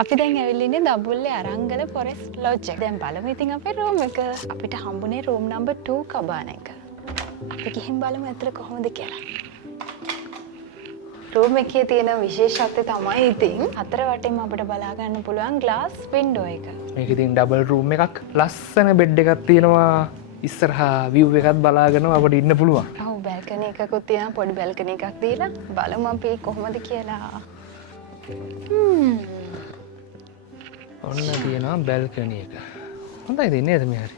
අපි දැන් ඇවිල්ලා ඉන්නේ දඹුල්ලේ අරංගල ෆොරෙස්ට් ලොජ් එක. දැන් බලමු ඉතින් අපේ රූම් එක. අපිට හම්බුනේ රූම් නම්බර් 2 කබාන එක. අපි ගිහින් බලමු ඇතුළ කොහොමද කියලා. රූම් එකේ තියෙන විශේෂත්වය තමයි ඉතින් හතර වටේම අපිට බලා ගන්න පුළුවන් ග්ලාස් වින්ඩෝ එක. මේක ඉතින් ඩබල් රූම් එකක්. ලස්සන බෙඩ් එකක් තියෙනවා. ඉස්සරහා view එකත් බලාගෙන අපිට ඉන්න පුළුවන්. ඔව් බැල්කනි එකකුත් තියෙනවා. පොඩි බැල්කනි එකක් දීලා බලමු අපි කොහොමද කියලා. ඔන්න තියෙනවා බැල්කනි එක. හොඳයි ඉතින් නේද මේ හරි?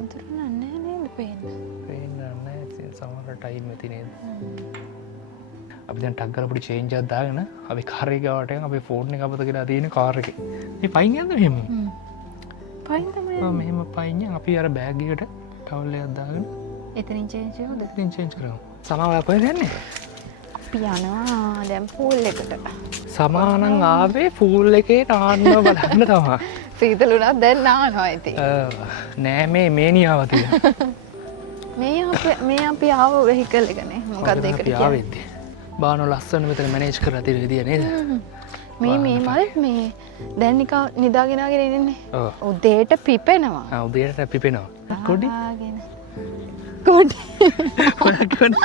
අඳුරන්නේ නැහැ නේද පේන්නේ? පේන්නේ නැහැ ඉතින් සමහර ටයිම් ඇති නේද? අපි දැන් ටග් ගාලා පොඩි චේන්ජ් එකක් දාගෙන අපි කාර් එක ගාවට යන් අපේ ෆෝන් එක අපත කියලා තියෙන කාර් එකේ. මේ පයින් යන්න මෙහෙම. පයින් තමයි. මෙහෙම පයින් යන් අපි අර බෑග් එකට ටවල් එකක් දාගෙන එතනින් චේන්ජ් වෙනවද? ඉතින් චේන්ජ් කරමු. සමාව අපේ යන්නේ. අපි යනවා දැන් පූල් එකට. සමානං ආවේ පූල් එකේ නාන්න බලන්න තමයි. සීතල උනත් දැන් නානවා ඉතින්. නෑ මේ මේනියාව තියෙන. මේ අපි ආව වෙහිකල් එකනේ. මොකක්ද ඒකට කියන්නේ? බාන ලස්සන මෙතන මැනේජ් කරලා තියෙන විදිය නේද? මේ මල් මේ දැන් නිකන් නිදාගෙනගෙන ඉන්නේ. ඔව්. උදේට පිපෙනවා. උදේට පිපෙනවා. කොඩි? කොඩි.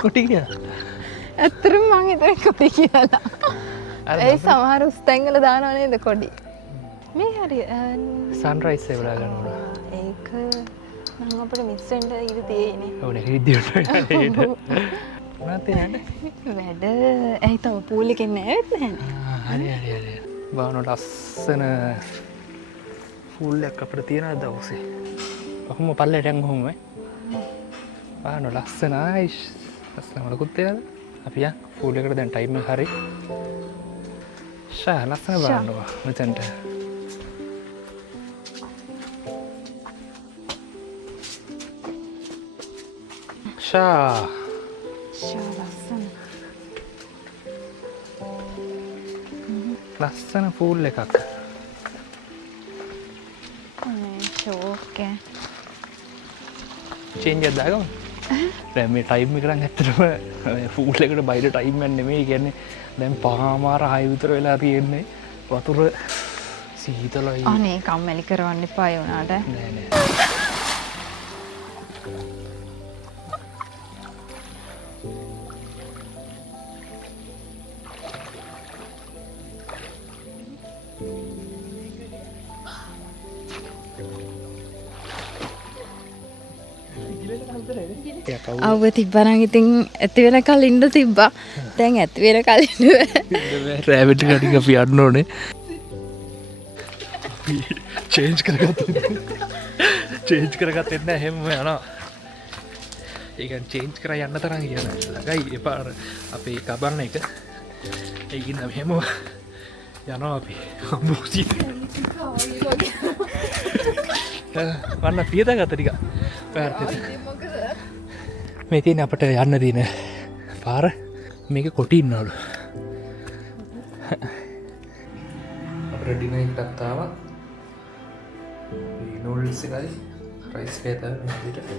කොඩි කියලා. ඇත්තටම මං හිතුවේ කොඩි කියලා. ඒ සමහර උස්තැන්වල දානවා නේද කොඩි? මේ හරි සන්රයිස් එක බලා ගන්න ඕන. ඒක නම් අපිට මිස් වෙන්න ඉඩ තියෙන්නේ. ඔව් නේ විදියට වැඩ. මොනවද නේද? වැඩ ඇයි තව පූල් එකෙන් නැවෙත් නැහැ. හරි. බාන ලස්සන ෆූල් එකක් අපිට තියෙන දවසේ. කොහොම පල්ලෙට යන් කොහොම බාන ලස්සනයි. ලස්සන වලකුත් තියෙනද? අපි යන් ෆූල් එකට දැන් ටයිම් එක හරි. ලස්සන බලන්නවා මෙතනට. ලස්සන ෆූල් එකක්. චේන්ජ් එකක් දාගමු. දැන් මේ ටයිම් එක නම් ඇත්තටම ෆූල් එකට බයිට ටයිම් එකක් නෙමෙයි කියන්නේ. දැන් 5:00 විතර වෙලා තියෙන්නේ. වතුර සීතලයි. අනේ කම්මැලි කරවන්න එපා ඒ උනාට. නෑ. අව්ව තිබ්බනම් ඉතින් ඇති වෙනකල් ඉන්න තිබ්බා. දැන් ඇති වෙනකල් ඉන්න බෑ. රෑවිට කටින් අපි යන්න ඕනේ. චේන්ජ් කරගත්තේ නැහැ හැම යනවා. ඒ කියන්නේ චේන්ජ් කරලා යන්න තරම් කියන ළඟයි එපා අපේ කබන්න එක. ඒකින් අපි හැම යනවා අපි. අම්බුසි. වන්න පියදාගත්ත ටික. පැහැරතේ. මේ තියෙන අපිට යන්න තියෙන පාර මේක කොටි ඉන්නවලු. අපිට ඩිනර් එකක් ආවා. නූඩල්ස් එකයි රයිස් එකයි තමයි විදිහට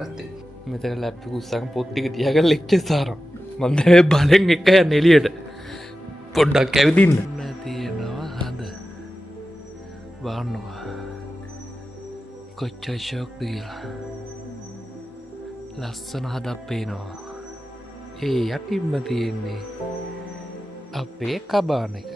ගත්තේ. මෙතන ලැප් එක උස්සගෙන පොත් ටික තියාගෙන ලෙක්චර් සාරා. මම දැන් බලෙන් එක යන්න එළියට. පොඩ්ඩක් ඇවිදින්න. තියෙනවා හද. බාන්නවා. කොච්චර ෂොක්ද කියලා. ලස්සන හදක් පේනවා. ඒ යටින්ම තියෙන්නේ අපේ කබාන එක.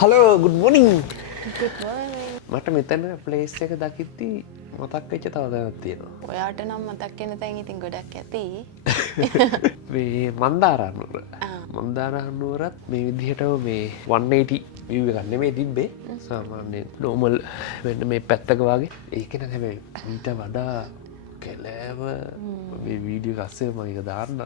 හලෝ ගුඩ් මොනින්. මට මෙතන ප්ලේස් එක දකිද්දි මතක් වෙච්ච තව තැනක් තියෙනවා. ඔයාට නම් මතක් වෙන තැන් ඉතින් ගොඩක් ඇති. මේ මන්දාරානුවර. මන්දාරානුවරත් මේ විදිහටම මේ 180 view එකක් නෙමෙයි තිබ්බේ. සාමාන්‍යයෙන් normal වෙන්න මේ පැත්තක වගේ. ඒක නම් හැබැයි ඊට වඩා කැලෑව මේ වීඩියෝ එක අස්සේ මම ඒක දාන්නම්.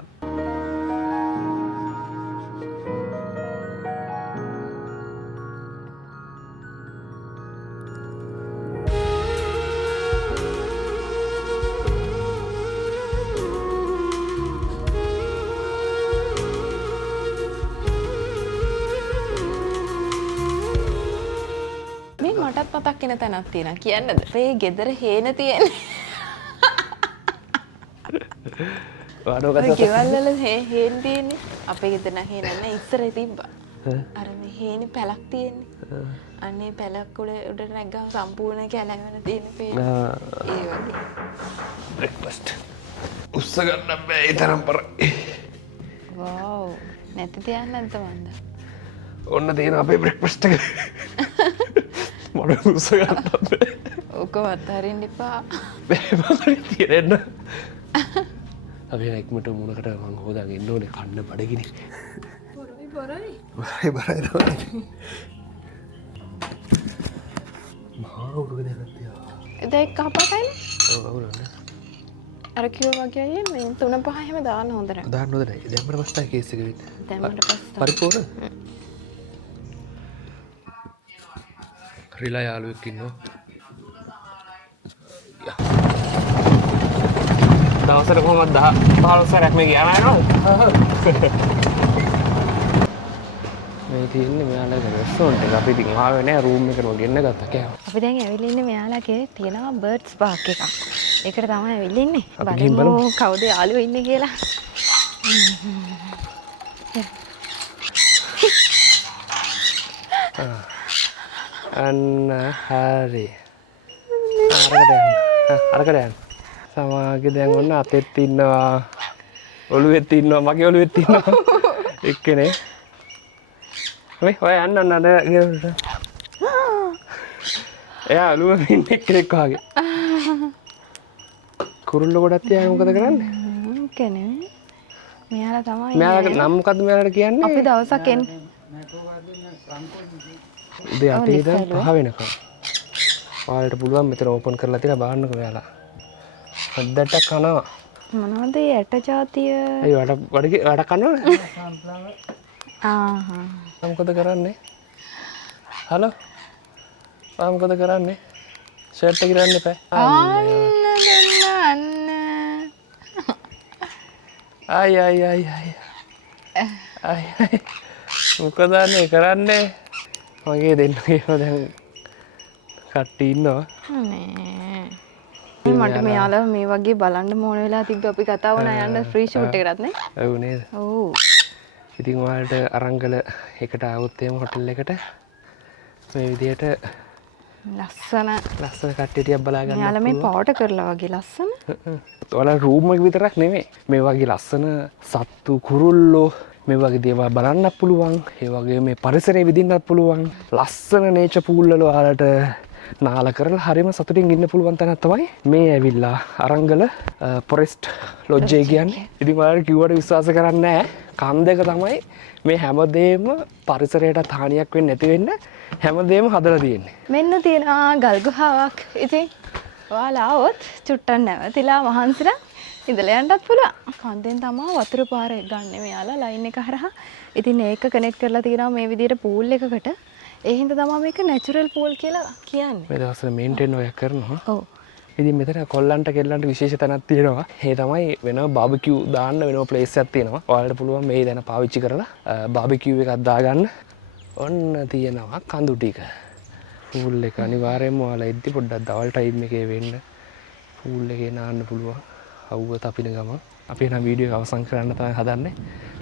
එන තැනක් තියෙනවා කියන්නද? අපේ ගෙදර හේන තියෙන්නේ. ඔය ගෙවල් වල හේන් තියෙන්නේ. අපේ ගෙදර නම් හේන නැහැ ඉස්සරේ තිබ්බා. අර මේ හේනේ පැලක් තියෙන්නේ. අනේ පැලක් උඩ නැග්ගම සම්පූර්ණ කැලෑවෙන තියෙන පේන. ඒ වගේ. බ්‍රෙක්ෆාස්ට්. උස්ස ගන්න බෑ ඒ තරම් පරයි. වව්. නැති තියන්න නැද්ද මන්ද? ඔන්න තියෙන අපේ බ්‍රෙක්ෆාස්ට් එක. මට උස්ස ගන්න බෑ. ඕක වත්හරින්න එපා. බෑ තියෙන්න. අපි ඉක්මනට මුණකට මං හොදාගෙන ඉන්න ඕනේ කන්න බඩගිනි. බරයි තමයි. මහා උරුක දෙයක් තියා. ඒක කපපයිනේ. ඔව් අවුලන්නේ. අර කිව්වා වගේ මේ 3-5 එහෙම දාන්න හොඳ නැහැ. දාන්න හොඳ නැහැ. දැන් මට පස්සේ කේස් එක වෙන්න. දැන් මට පස්සේ. පරිපූර්ණ. රිලා යාළුවෙක් ඉන්නවා. දවසට කොහොමද 10-15 සැරයක් මේ ගියා නේද? මේ තියෙන්නේ මෙයාලගේ රෙස්ටෝරන්ට් එක. අපි ඉතින් ආවේ නෑ රූම් එකටම ගෙන්න ගත්තා කෑවා. අපි දැන් ඇවිල්ලා ඉන්නේ මෙයාලගේ තියෙනවා බර්ඩ්ස් පාක් එකක්. ඒකට තමයි ඇවිල්ලා ඉන්නේ. අපි ගිහින් බලමු. කවුද යාළුවෝ ඉන්නේ කියලා. අන්න හරි. අරකට යන්න. සමාගේ දැන් ඔන්න අතෙත් ඉන්නවා. ඔළුවෙත් ඉන්නවා. මගේ ඔළුවෙත් ඉන්නවා. එක්කනේ. ඔය යන්න අර එයා ඔළුවෙ ඉන්න එක්කෙනෙක් වගේ. කුරුල්ල ගොඩක් තියාගෙන මොකද කරන්නේ? කෙනේ. මෙයාලා තමයි. මෙයාලට නම් මොකද්ද මෙයාලට කියන්නේ? අපි දවසක් එන්නේ. උදේ 8 ඉඳන් 5 වෙනකම්. ඔයාලට පුළුවන් මෙතන ඕපන් කරලා තියලා බලන්නකෝ මෙයාලා. හොද්දට කනවා. මොනවද මේ ඇට జాතිය? අය වැඩ කනවද? ආහා. මොකද කරන්නේ? හලෝ. මොකද කරන්නේ? ෂර්ට් එක ගන්න එපා. අන්න දෙන්න. අය. මොකද කරන්නේ? මගේ දෙන්න කියලා දැන් කට්ටි ඉන්නවා. නේ. මට මෙයාලා මේ වගේ බලන්න මොන වෙලා තිබ්බ අපි කතා වුණා යන්න ෆ්‍රී ෂූට් එකකටත් නේ. ඔව් නේද? ඔව්. ඉතින් ඔයාලට අරංගල එකට ආවොත් එහෙම හොටෙල් එකට මේ විදියට ලස්සන කට්ටිය ටිකක් බලා ගන්න. මෙයාලා මේ පාට කරලා වගේ ලස්සන. ඔයාලා රූම් එක විතරක් නෙමෙයි. මේ වගේ ලස්සන සත්තු කුරුල්ලෝ මේ වගේ දේවල් බලන්නත් පුළුවන්. ඒ වගේ මේ පරිසරය විඳින්නත් පුළුවන්. ලස්සන නේචර් පූල් වල ඔයාලට නාල කරලා හරිම සතුටින් ඉන්න පුළුවන් තැනක් තමයි මේ ඇවිල්ලා අරංගල ෆොරෙස්ට් ලොජ් එක කියන්නේ. ඉතින් ඔයාලට කිව්වට විශ්වාස කරන්නේ නැහැ. කන් දෙක තමයි මේ හැමදේම පරිසරයට හානියක් වෙන්නේ නැති වෙන්න හැමදේම හදලා තියෙන්නේ. මෙන්න තියෙනවා ගල් ගුහාවක්. ඉතින් ඔයාලා આવොත් චුට්ටක් නැවතිලා මහන්සිලා ඉඳලා යන්නත් පුළුවන්. කන්දෙන් තමයි වතුර පාර ගන්න මෙයාලා ලයින් එක හරහා. ඉතින් ඒක කනෙක්ට් කරලා තියෙනවා මේ විදිහට පූල් එකකට. ඒ හින්දා තමයි මේක නැචරල් පූල් කියලා කියන්නේ. මේ දවස්වල මේන්ටේන් ඔය කරනවා. ඔව්. ඉතින් මෙතන කොල්ලන්ට කෙල්ලන්ට විශේෂ තැනක් තියෙනවා. ඒ තමයි වෙනම බාබකියු දාන්න වෙනම ප්ලේස් එකක් තියෙනවා. ඔයාලට පුළුවන් මේ දැන පාවිච්චි කරලා බාබකියු එකක් දාගන්න. ඔන්න තියෙනවා කඳු ටික. පූල් එක අනිවාර්යයෙන්ම ඔයාලා එද්දි පොඩ්ඩක් දවල් ටයිම් එකේ වෙන්න පූල් එකේ නාන්න පුළුවන්. අවුව තපින ගමන් අපි එන වීඩියෝ එක අවසන් කරන්න තමයි හදන්නේ.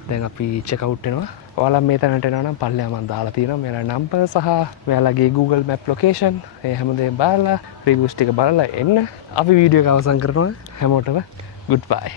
දැන් අපි චෙක් අවුට් වෙනවා. ඔයාලා මේ තැනට එනවා නම් පල්ලෙහා මම දාලා තියෙනවා මෙයාලා නම්බර් සහ මෙයාලගේ Google Map location ඒ හැමදේම බලලා රිවිව්ස් ටික බලලා එන්න. අපි වීඩියෝ එක අවසන් කරනවා. හැමෝටම goodbye.